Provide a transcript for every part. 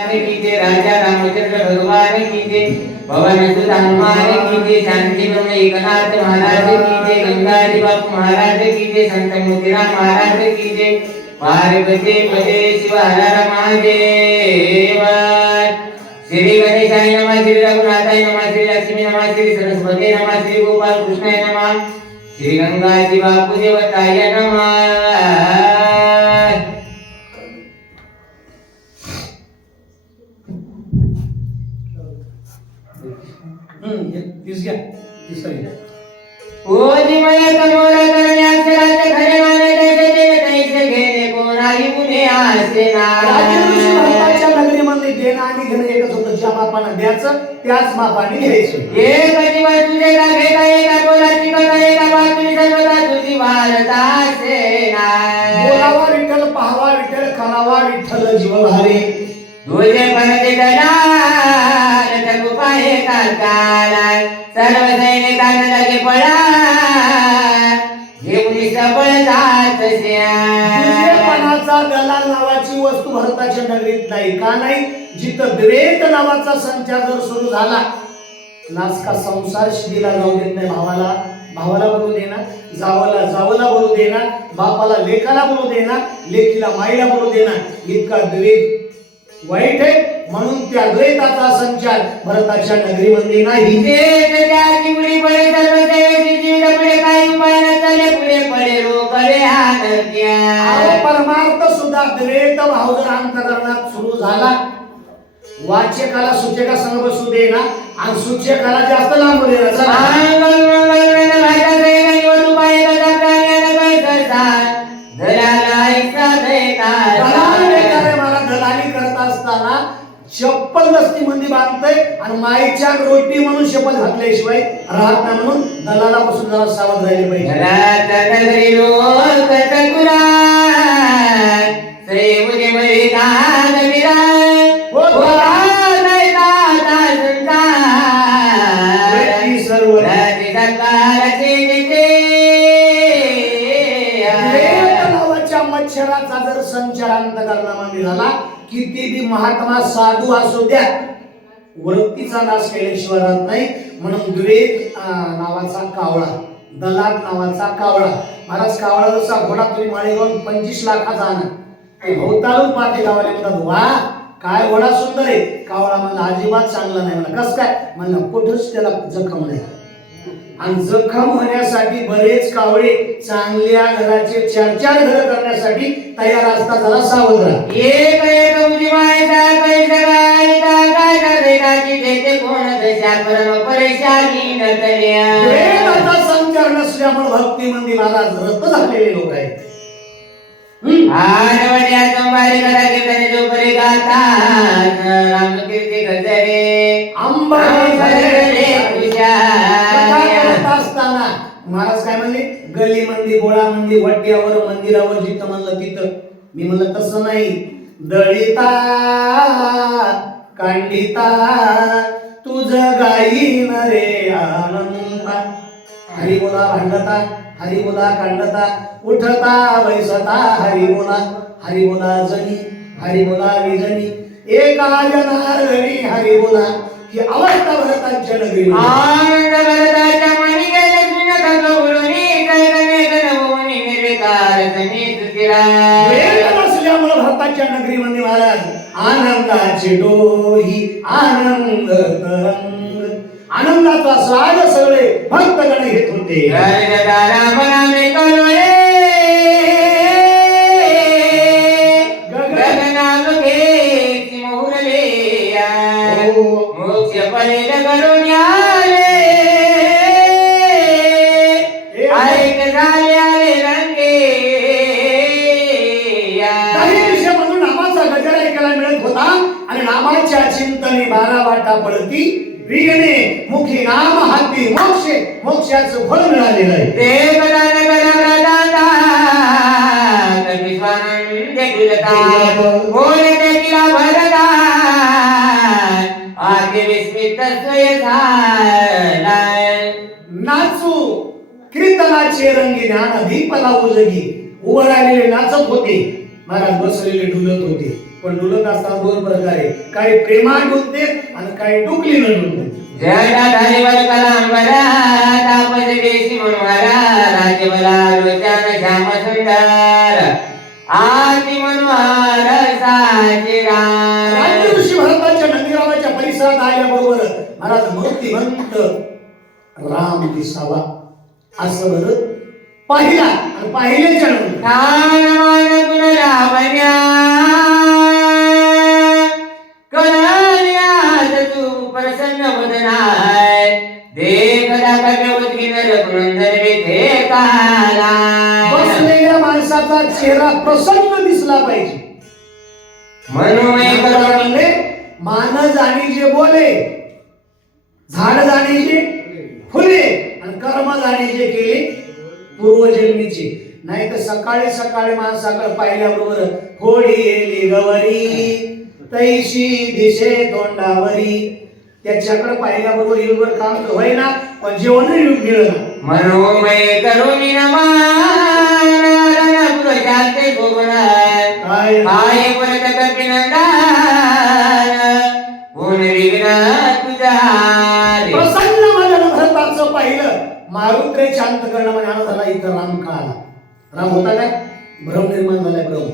की जय, राजा रामचंद्र भगवान की जय, भवन सुत हनुमान की जय, शांति ब्रह्म एकनाथ महाराज की जय, गंगाजी बापू महाराज की जय, संत मोतीराम महाराज की जय, पार्वती पते शिव हर हर महादेव। श्री गणेशाय नमः, श्री रघुनाथाय नमः, श्री लक्ष्मी नमः, श्री सरस्वती नमः, श्री गोपाल कृष्णाय नमः, श्री गंगाजी बापू देवताय नमः। ओजिमय कमोर करण्याक्षरात खरे माने तैसे घेणे कोणाही पुणे आसेना। राजऋषी भरताच्या नगरीमध्ये देणं आणि घेणं एकच होतं. ज्या मापानं द्यायचं त्याच मापाने घ्यायचं. एक जीवन तुझे का भेटा एका बोलाची कथा एका बातमी सर्वदा तुझी वारता असेना। बोलावा विठ्ठल, पाहावा विठ्ठल, करावा विठ्ठल जीव भारे. तुझे पणते दडाल तकुपा एका काला सर्व सैनिकांना लगे पळा घेऊन सबळ जात दुसरेपणाचा दलाल नावाची वस्तू भारताच्या नगरीत नाही. का नाही? जिथं द्वेत नावाचा संचार जर सुरू झाला, नासका संसार शिदीला जाऊ देत नाही. भावाला बोलू देना, जावला बोलू देना, बापाला लेकाला बोलू देना, लेकीला माईला बोलू देना. इतका द्वेत वाईट आहे. म्हणून त्या द्वैताचा संचार भरताच्या नगरीमध्ये नाही. परमार्थ सुद्धा द्वैत भाव जर अंतकरणात सुरू झाला, वाचकाला सूचका संग बसू दे ना आणि सूचकाला जास्त लांब दे दलाली करत असताना शपथ दस्ती मंदी बांधतय आणि माईच्या रोटी म्हणून शपथ घातल्याशिवाय राहत नाही. म्हणून दलालापासून जरा सावध राहिले पाहिजे. मच्छराचा जर संचार अंतकरणामध्ये झाला, किती बी महात्मा साधू असू द्या, वृत्तीचा नाश केल्याशिवाय राहत नाही. म्हणून द्वेत नावाचा कावळा, दलाल नावाचा कावळा. महाराज कावळा जसा घोडा तुम्ही माळेगाव 25 लाखाचा आणा, भोवतालून पाठी गावाला म्हणतात वा काय घोडा सुंदर आहे. कावळा म्हणला अजिबात चांगला नाही. म्हणला कस काय? म्हणला कुठंच त्याला जखम नाही. आणि जखम होण्यासाठी बरेच कावळे चांगल्या घराचे 4-4 घर करण्यासाठी तयार असतात. जरा सावध राहा. एक एक तुझी मायता पैसा काय करते काची देते कोण दशा परम परेशानी न कल्या. वेदाचा संचार नसल्यामुळे भक्ती मंदी महाराज रद्द झालेले लोक आहेत. आडवड्या संभारी करा कीर्तने जो परे गातात रामकीर्ती गजरे अंबा भरले तुझ्या. असताना महाराज काय म्हणले? गली मंदी, गोळा मंदी, वट्यावर, मंदिरावर जिथं म्हणलं तिथं. मी म्हणलं तसं नाही. दळिता कांडिता तुझ गाईन रे आनंदा. हरी बोला भांडता, हरी बोला कांडता, उठता बैसता हरी बोला, हरी बोला जनी, हरी बोला विजनी, एका जनार्दनी हरी बोला. ही अवस्था भरताच्या नगरी. आनंद भरताच्या मनी गेले सुनत गौरणी काय गणे गणवणी निर्विकार जनी तुझिरा. वेद नसल्यामुळे भरताच्या नगरीमध्ये महाराज आनंदाची डोही आनंद तरंग, आनंदाचा स्वाद सगळे भक्तगण घेत होते. राम नामे कळवळे गगनामुखे मोहरले मोक्ष पडेल करून आले ऐक झाले आले रंगे. काही दिवसामधून नामाचा गजर ऐकायला मिळत होता आणि नामाच्या चिंतने 12 वाटा पडती विघ्ने मुखी नाम हाती मोक्ष, मोक्षाचं फळ मिळालेलं आहे. देवदान गणप्रदाता कविस्वानंद गुलता बोलते तिला भरदान आगे विस्मित स्वय झाला. नाचू कीर्तनाचे रंगी ज्ञान दीप लावू जगी. उभं राहिलेले नाचत होते, महाराज बसलेले डुलत होते. पण डुलत असताना दोन प्रकार आहे, काही प्रेमात डुलते आणि काही डुकलीनं डुलते. जटाधारीवर कलांबरा तापस देशी मनोहरा राजबला लोचन श्याम सुंदर आती मनोहर साचिरा. ऋषी भरताच्या नंदीरावाच्या परिसरात आल्याबरोबर महाराज मूर्तिमंत राम दिसावा असं बरं पाहिला आणि पाहिल्याच्या नंतर ठाण पुनरावण्या कळण्यात तू प्रसन्न वदनाय देखदा कव्यवती नरकुंदर विथे काला. बसलेल्या माणसाचा चेहरा प्रसन्न दिसला पाहिजे. मनोमय म्हणले मान जाणी जे बोले, झाड जाणी जे फुले आणि कर्म जाणी जे केले पूर्वजन्मीचे. नाही तर सकाळी सकाळी माणसाकडे पाहिल्याबरोबर होडी येली गवरी तैशी दिशे तोंडावरी, त्याच्याकडे पाहिल्याबरोबर येऊन काम होईना पण जेवणही मिळेना. मनोमय करुणी पुरुषाते गोगुणाय काय परत कपिनंदन गुण विघ्न तुझा. प्रसन्न मदन भरताचं पाहिलं मारुत्रे शांत करणं म्हणजे आनंद झाला. इथं राम का आला? राम होता काय? भ्रम निर्माण झालाय. भ्रम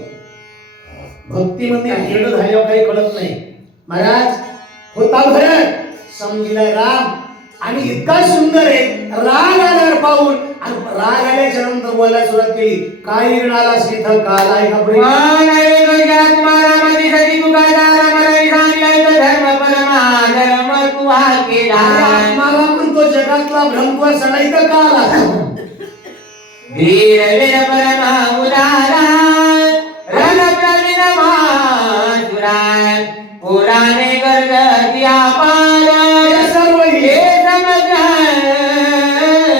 भक्तीमध्ये खेळ झाल्यावर काही कळत नाही. महाराज होता भरत समजिलाय राम आणि इतका सुंदर आहे. राग आल्यावर पाहून आणि राग आल्याच्या नंतर बोलायला सुरुवात केली. काय विघ्नाला सिद्ध कालाय का पुढे मला म्हणतो जगातला भ्रम तू सडाई का आला. वीर वीर परमा उदारा रण प्रवीण महासुरान पुराणे गर्ग पार सर्व हे समग्र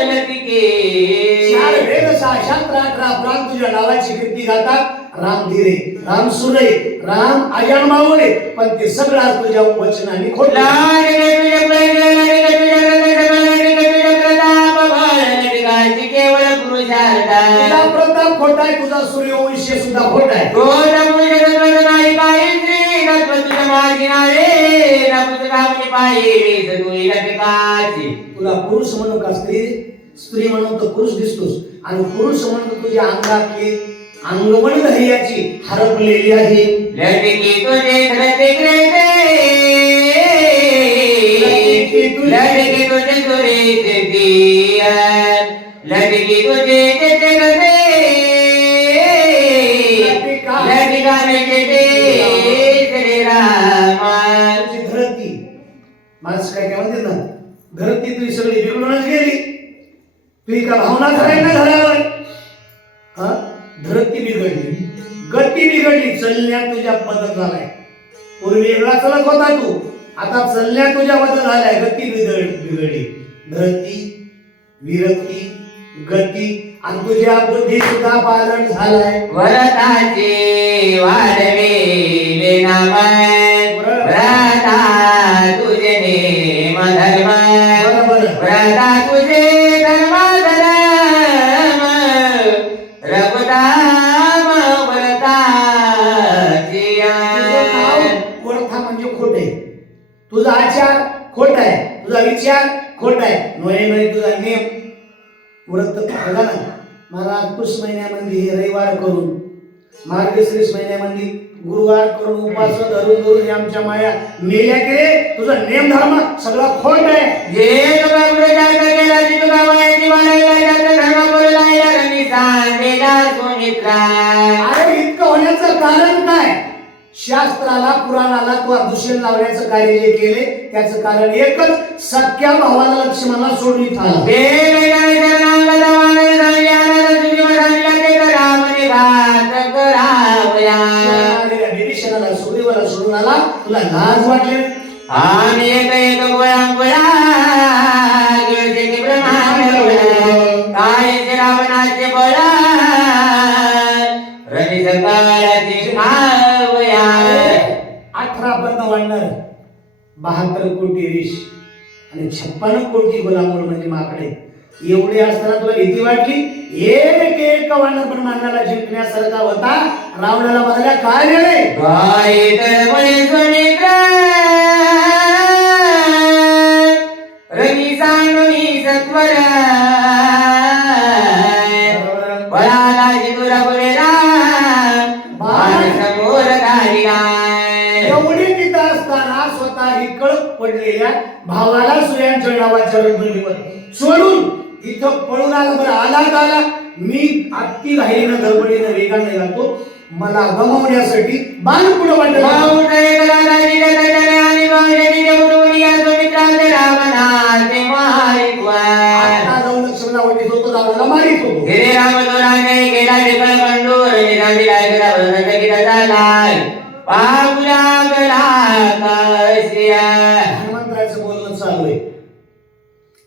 लतिके. चार वेद साक्षात 18 प्राण तुझ्या नावाची कीर्ती गातात. राम धीरे, राम सुरे, राम आयन मावळे, पण ते सगळं आज तुझ्या वचनाने खोटं. केवळ पुरुषार्थ तुझा प्रताप खोटा आहे, तुझा सूर्यवंश सुद्धा खोटा आहे. तुला पुरुष म्हणू का स्त्री? स्त्री म्हणून तर पुरुष दिसतोस आणि पुरुष म्हणून तुझ्या अंगातली अंगवण धैर्याची हरपलेली आहे. लटकी तुझे धरते लटकी तुझे सुरेश दिया लटकी तुझे जेते गते लटका जेते श्री रामा. तुझी धरती माणसं काय काय म्हणते ना, धरती तुझी सगळी बिघडूनच गेली. तुझी का भावना करायला ना घरावर. हा धरती बिघडली, गती बिघडली, चलण्यात तुझ्या बदल झालाय. पूर्वी वेगळा चलत होता तू, आता चलण्यात तुझ्या बदल झालाय. गती बिघडली. धरती, विरक्ती, गती आणि तुझ्या बुद्धी सुद्धा पालन झालाय. वरताचे वाढवे नामय व्रता तुझे नेम धर्म व्रता तुझे धर्म धर्म रघुदाम व्रताचे. वर्था म्हणजे खोटे, तुझा आचार खोटा आहे, तुझा विचार खोटा आहे. नोय नोय तुझा नेम व्रत बघा ना. महाराज पुष महिन्यामध्ये रविवार करून, मार्गशीर्ष महिन्यामध्ये गुरुवार करून उपास धरून धरून आमच्या माया मेल्या की रे. तुझा नेम धर्म सगळा खोट आहे. जे तुका पुढे जायचं गेला ती तुका वयाची वाढायला जायचं धर्म बोलायला रणी सांगेला सोनित्रा. अरे इतकं होण्याचं कारण काय? शास्त्राला पुराणाला तू दूषण लावण्याचं कार्य जे केले त्याचं कारण एकच, सख्या भावाला लक्ष्मणाला सोडून आला. विभीषणाला सुग्रीवाला सोडून आला. तुला लाज वाटले? आम्ही एक गोळा गोळा काय रावणाचे बळा रणी सकाळाची 18 पर्यंत वाढणार 72 कोटी ऋष आणि 56 कोटी गुलामोर म्हणजे माकडे. एवढे असताना तुला भीती वाटली? एक एक वानर ब्रह्मांडाला जिंकण्यासारखा होता. रावणाला म्हणाला काय रे काय तळमळे स्वनेत्र रवी सांगणी सत्वर बळाला जितुरा बळेला बाण समोर धारिला. एवढे तिथं असताना स्वतः कळप पडलेल्या भावाला सूर्यांच्या नावाच्या रणभूमीवर सोडून इथं पळून आला. बरं आला मी अति घाईनं गडबडीनं वेगाने जातो. मला गमावण्यासाठी बाण पुढे वाटला. लक्ष्मणा वाटत होतो रावणाला मारित होतो. हनुमंतरायचं बोलणं चालू आहे.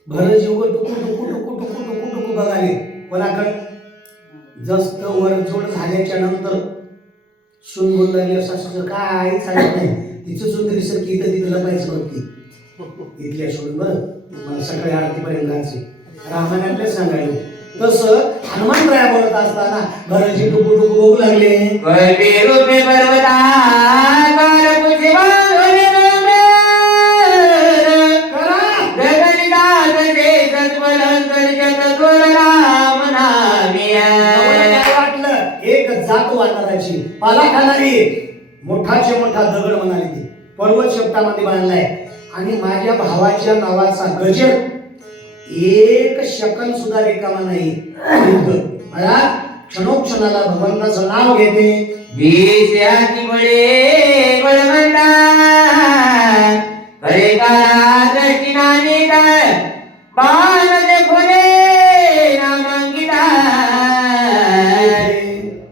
भरजीव टुकू टुकू टुकू टुकू टुकू टुकू बघाले कोणाकडे. जस्त वरजोड झाल्याच्या नंतर सून बोलू लागली असं काय चालत नाही. तिचं सुंदरी सर की इथं तिथं लपायचं बघती इथल्या सोडून. बरं मला सकाळी आरतीपर्यंत जायचे. रामाने आपल्याला सांगायला तसं हनुमंतराया बोलत असताना भरजी टुकू टुकू बघू लागले. एक जात वानराची पाला खाणारी मोठाचे मोठा दगड म्हणाली ती पर्वत शब्दामध्ये बांधलाय. आणि माझ्या भावाच्या नावाचा गजर एक शकल सुद्धा रिकामा नाही. मला क्षणोक्षणाला भगवंताचं नाव घेते. बीस्याती बळे बळवंता करे काळा दृष्टी नानिता बाण देखोले नामांकिता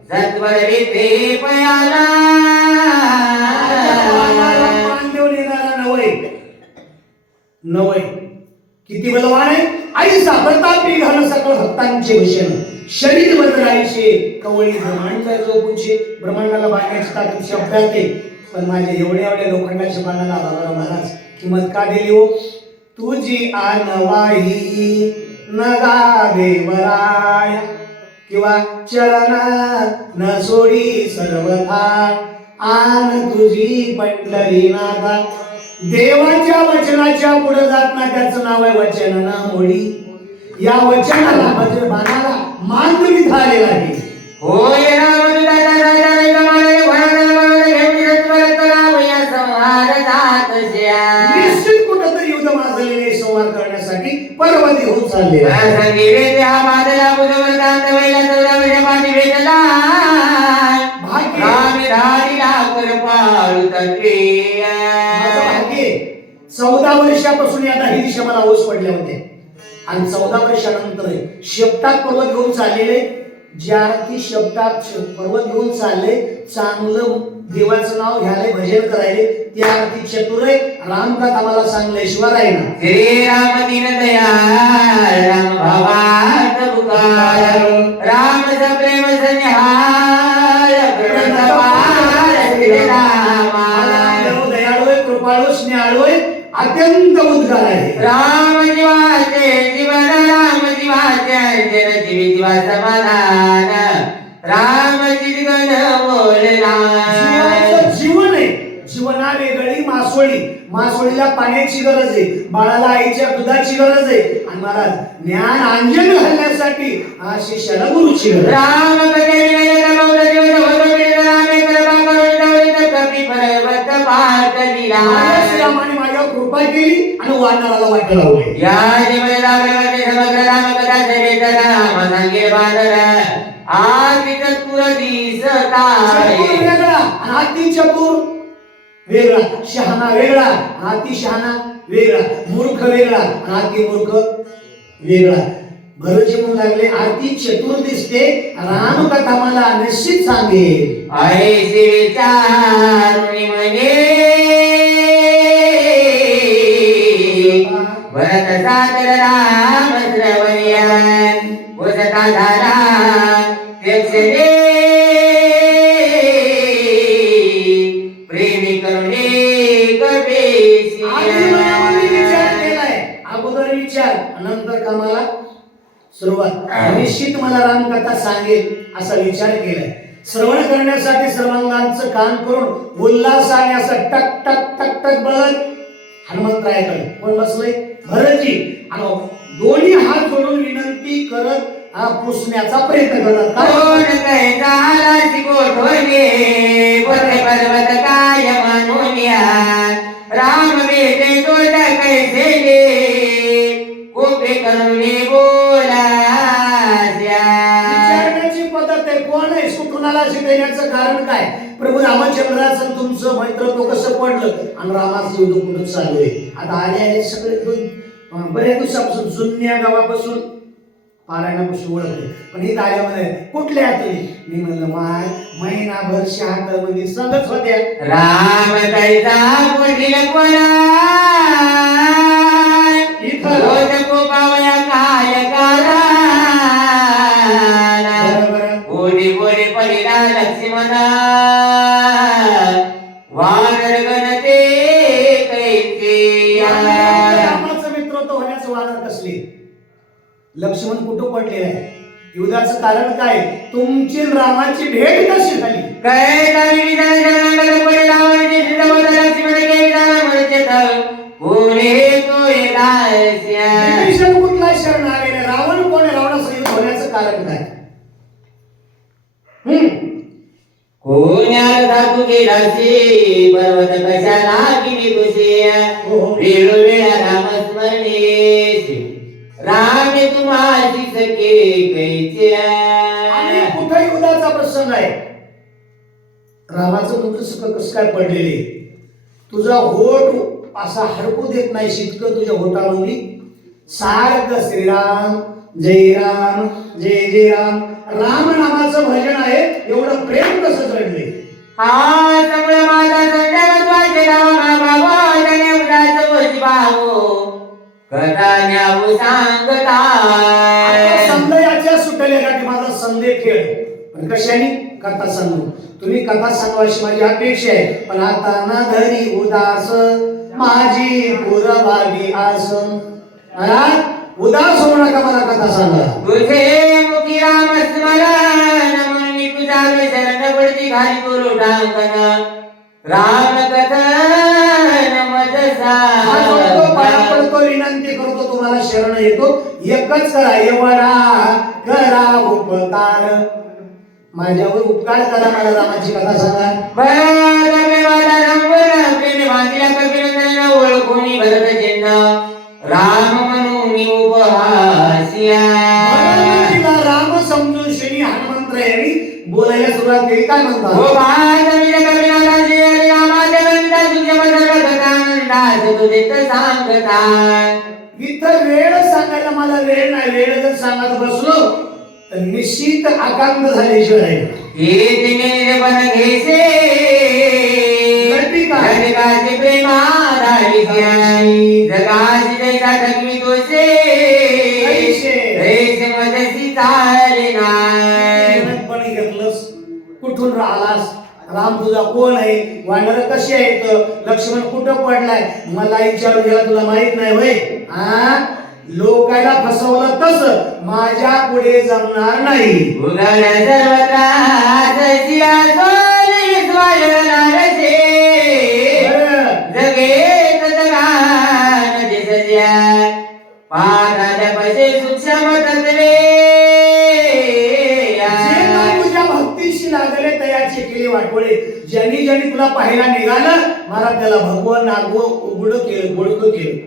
सत्वर रीते पयाला. नवय किती बलवान आहे. आईसा प्रतापी घाल सकळ भक्तांचे भूषण शरीर बदलायचे कवळी ब्रह्मांड जोपूचे. ब्रह्मांडाला बांधण्याची ताकद शब्दात आहे. पण माझ्या एवढ्या एवढ्या लोखंडाच्या बाणाला बाबा महाराज किंमत का दिली हो. तुझी आणवाही नगा देवराय किंवा चरणा न सोडी सर्वथा आन तुझी पंढरी नाथा. देवाच्या वचनाच्या पुढे जात ना त्याचं नाव आहे वचन ना मोडी. या वचनाला म्हणजे बाणाला मान तुम्ही झालेला आहे. होय निश्चित कुठंतरी युद्ध माजलेले संवाद करण्यासाठी पर्वती होत चालले. भाग्य 14 वर्षापासून या काही दिशा मला ओस पडल्या होत्या. आणि 14 वर्षानंतर शेपटात पर्वत घेऊन चाललेले. ज्या ती शेपटात पर्वत घेऊन चालले चांगलं देवाचं नाव घ्यायला भजन करायले त्या आरती चतुर आहे. रामकात आम्हाला सांगले शिवार आहे ना. श्री राम दीन दयाळ राम भावात पुकार राम प्रेम संहार दयाळू आहे कृपाळू स्नेहाळू आहे अत्यंत उद्गार आहे. राम जीवाचे जीवन राम जीवाचे जन जीवी जीवा समाधान राम जीवन बोलला. जीवन आहे. जीवना वेगळी मासोळी. मासोळीला पाण्याची गरज आहे. बाळाला आईच्या दुधाची गरज आहे. आणि महाराज ज्ञान अंजन घालण्यासाठी शिष्याला गुरुची गरज. राम रामाने माझ्यावर कृपा केली आणि वानराला वाटलं लावले. या जीवनामध्ये समग्र राम कथा चरित्र राम सांगे बादर आदि चतुर दिसत आहे. वेगळा आणि अति चतुर वेगळा. शहाणा वेगळा आणि अति शहाणा वेगळा. मूर्ख वेगळा आणि अति मूर्ख वेगळा. भरजी म्हणू लागले अति चतुर दिसते. रामकथा मला निश्चित सांगेल. ऐसे विचारुनी म्हणे भरत सादर राम श्रवण्यान वसता झाला त्यक्षणे प्रेमी करुणे कपेशी. विचार केलाय अगोदर विचार नंतर कामाला सुरुवात निश्चित मला रामकथा सांगेल असा विचार केलाय. श्रवण करण्यासाठी सर्वांगांचं कान करून उल्हासाने असं टक टक टक टक बघत हनुमंतरायाकडे कोण बसलंय? भरतजी. आणि दोन्ही हात जोडून विनंती करत पुसण्याचा प्रयत्न करत कोण कैसा आला शिकोठोने बोले पर्वत काय मानूनिया राम बेटे तोड कैसे ले कोपे करुणे बोला विचारण्याची पद्धत आहे. कोण आहे? कुणाला शिकवण्याचं कारण काय? प्रभू रामचंद्राचं तुमचं मैत्रत्व कसं पडलं आणि रामाचं युद्ध कुठं चालू आहे. आता आले सगळे बऱ्याच दिवसापासून जुन्या गावापासून पारायणापासून ओळखले. पण ही आल्यामध्ये कुठले आहात तुम्ही? मी म्हणलं महिनाभर शहात्तरमध्ये संगत होत्या. राम कैसा पुढील कोणा इथं पावया काय काला गोडी गोडी पहिला लक्ष्मणा वानर गणते कैसे रामाचं मित्रत्व होण्याचं वानर कसले? लक्ष्मण कुठं पडलेलं आहे? युद्धाचं कारण काय? तुमची रामाची भेट कशी झाली? काय दावी जनांगल पडे रावणचे सिद्धवत लक्ष्मण के जाना म्हणते कोणे तो येलास्या विभीषण कुठला शरण आलेला? रावण कोण आहे? रावणाचं युद्ध होण्याचं कारण काय? कोण्या धातू गेलासे पर्वत कशाला किनी तुझे वेळोवेळा नामस्मरणे राम तुम्हाची सखे कैचे. आणि कुठे युद्धाचा प्रसंग आहे? रामाचं दुःख सुख कसं काय पडलेले? तुझा होठ असा हडकू देत नाही शितकं तुझ्या होठामध्ये सारखं श्रीराम जय राम जय जय राम राम नामाचं भजन आहे. एवढं प्रेम कसं चढले? हा सगळं माझा संदेश वाचे रामा बाबा त्याने उदास वची बाबो कथा न्याऊ सांगता संदेहाच्या सुटले का की माझा संदेह खेळ. पण कशाने? कथा सांगू. तुम्ही कथा सांगू अशी माझी अपेक्षा आहे. पण आता ना घरी उदास माझी पुरभागी आस. उदास होऊ नका, मला कथा सांगा. तुझे मुखी राम स्मरण म्हणून तुझा शरण पडती घाली गुरु टांगण राम कथन मजसा पडतो विनंती करतो तुम्हाला शरण येतो. एकच करा एवढा करा उपकार. माझ्यावर उपकार करा, मला रामाची कथा सांगा. ओळखून भरत चिन्ह राम म्हणून उपहास्या. राम समजून श्री हनुमंतरायांनी बोलायला सुरुवात केली. काय म्हणतात? हो भाई कविराजाचे रामाचे वंदा तुझे बदल कथानंदास तुझे सांगता. इथं वेळ सांगायला मला वेळ नाही. वेळ जर सांगत बसलो तर निश्चित आकांत झाल्याशिवाय हे तिने बन घेसे जगाचे प्रेमा धाडी जगाची जैसा ठगवी तोसे ऐसे मदसी चाले नाही. पण घेतलंस कुठून राहिलास? राम तुझा कोण आहे? वानर कशी आहेत? लक्ष्मण कुठं पडलाय? मला विचारू गेला तुला माहित नाही होय? लोकायला फसवलं तस माझ्या पुढे जमणार नाही. उघड सर्वत्र जगेत जगान दिसल्या पादाच्या पैसे सूक्ष्म तत्वे तुझ्या भक्तीशी लागले तयाचे केले वाटोळे. ज्यांनी ज्यांनी तुला पाहायला निघालं मला त्याला भगवान नागव उघड केलं बोडकं केलं.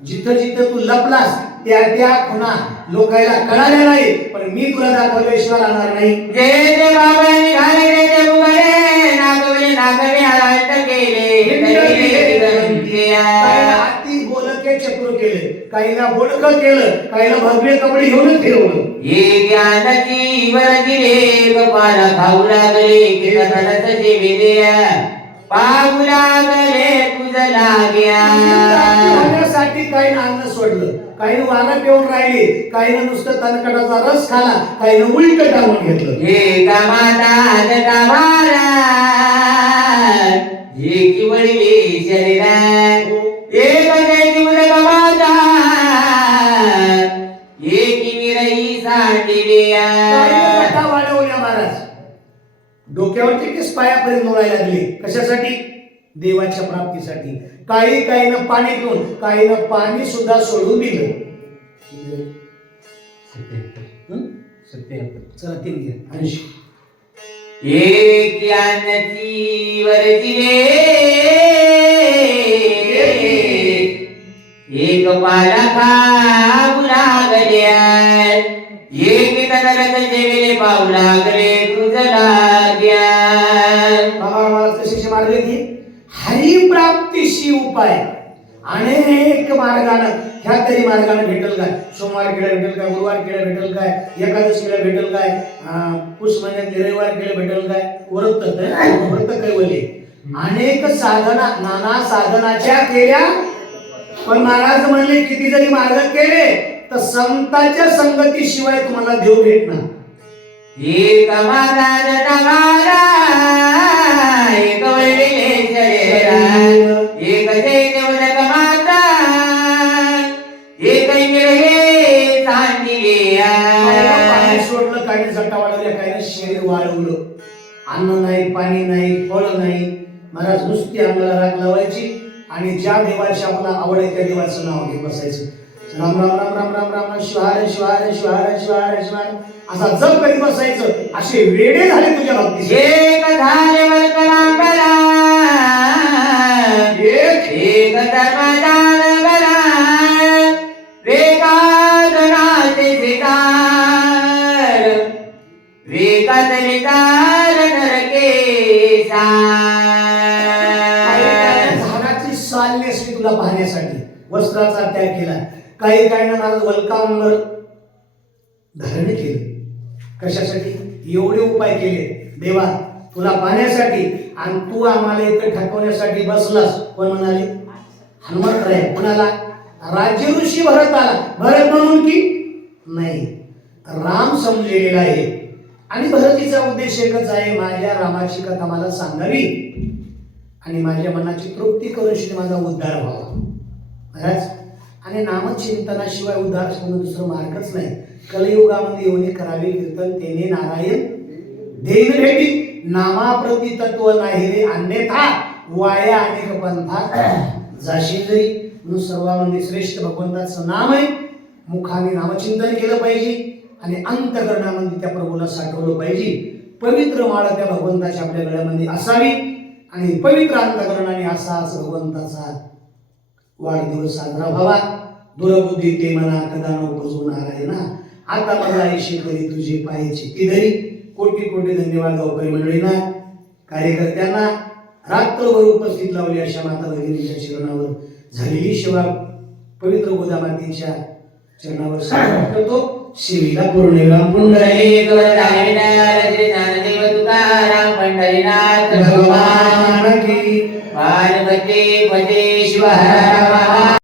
जिथं जिथं तू लपलास त्या त्या खुणा लोकायला कळाल्या नाही. पण मी तुला दाखवल्याशिवाय राहणार नाही. जे जे बाबा निघाले ते मुगळे नागवले नागवे हराट केले अति बोलके चतुर केले, काहीला बोडकं केलं, काहीला भगवे कपडे घेऊन फिरवलं. ये ज्ञानाची वर दिले कपाला खाऊ लागले की रसचे विद्या पाहू लागले तुझ लाग्या. होण्यासाठी काही अन्न सोडलं, काही वारा पिऊन राहिली, काही नुसतं तणकटाचा रस खाला, काही उलट टाकून घेतलं. एका माता जगावाला जे की वळली शरीरात एक जैती उदक माता एकी निरई डोक्यावरचे केस पायापर्यंत लोळायला लागले. कशासाठी? देवाच्या प्राप्तीसाठी. काहीनं पाणी पिऊन काहीनं पाणी सुद्धा सोडून दिलं. चला 3 घ्या. 80. एक यानची वरची एक पाला खाऊ लागल्या एक तनरत जेवेले पाऊ लागले तुझ लाग्या. बाबा महाराज कशाचे मार्ग आहेत? हरिप्राप्तीशी उपाय अनेक मार्गानं. ह्या तरी मार्गाने भेटेल काय? सोमवार केला भेटेल काय? गुरुवार केला भेटेल काय? एकादश केला भेटेल काय? पुष महिन्यात रविवार केला भेटेल काय? व्रत कैवल्य अनेक साधना नाना साधनाच्या केल्या. पण महाराज म्हणले किती जरी मार्ग केले तर संतांच्या संगतीशिवाय तुम्हाला देव भेटणार. एक माझा जटावारा एक वळले चरेरा एक देवदक माता एक हे सांगिले. पाणी सोडलं, काही जटा वाढवल्या, काही शरीर वाढवलं. अन्न नाही, पाणी नाही, फळ नाही. महाराज नुसती अंगाला राख लावायची आणि ज्या देवाची आपल्याला आवड आहे त्या देवाचं नाव घेत बसायचं. राम राम राम राम राम राम शिवाय शिवाय शिवाय शिवाय शिवाय असा जप करीत बसायचं. असे वेडे झाले तुझ्या भक्तीचे. एक झाले वल्कलांबरा एक धर्मदान गला वेकादनाचे सितार वेकादले तार नरके झाडाची साल नेसली तुला पाहण्यासाठी, वस्त्राचा त्याग केला. काही ना महाराज वल्कांवर धारण केले. कशासाठी? एवढे उपाय केले देवा तुला पाहण्यासाठी. आणि तू आम्हाला इथं ठकवण्यासाठी बसलास. कोण म्हणाले? हनुमंतराय. कोणाला? राज्य ऋषी भरत आला. भरत म्हणून की नाही, राम समजलेला आहे. आणि भरतीचा उद्देश एकच आहे, माझ्या रामाची कथा मला सांगावी आणि माझ्या मनाची तृप्ती करून श्री माझा उद्धार व्हावा. महाराज आणि नामचिंतनाशिवाय उद्धार म्हणून दुसरा मार्गच नाही. कलयुगामध्ये येऊन करावे कीर्तन तेने नारायण देईन भेटी. नामाप्रती तत्व नाही रे अन्यथा वाया अनेक पंथा जाशील जरी. म्हणून सर्वांमध्ये श्रेष्ठ भगवंताचं नाम आहे. मुखाने नामचिंतन केलं पाहिजे आणि अंतकरणामध्ये त्या प्रभूला साठवलं पाहिजे. पवित्र माळ त्या भगवंताच्या आपल्या गळ्यामध्ये असावी आणि पवित्र अंतकरणाने असाच भगवंताचा वाढदिवस साजरा व्हावा. दुर्बुद्धी ते मना कदा न उपजवणार आहे ना. आता मला ऐशी करी तुझे पायाची ती धरी. कोटी कोटी धन्यवाद गावकरी मंडळींना, कार्यकर्त्यांना, रात्रभर उपस्थित लावली अशा माता भगिनीच्या चरणावर झालेली सेवा पवित्र गोदामातेच्या चरणावर समर्पित करतो. शिवीला पूर्णविराम पुंडलिक वरदाय विठाल श्री ज्ञानदेव तुकाराम पंढरीनाथ भगवान की. पार्वती पते शिव हर हर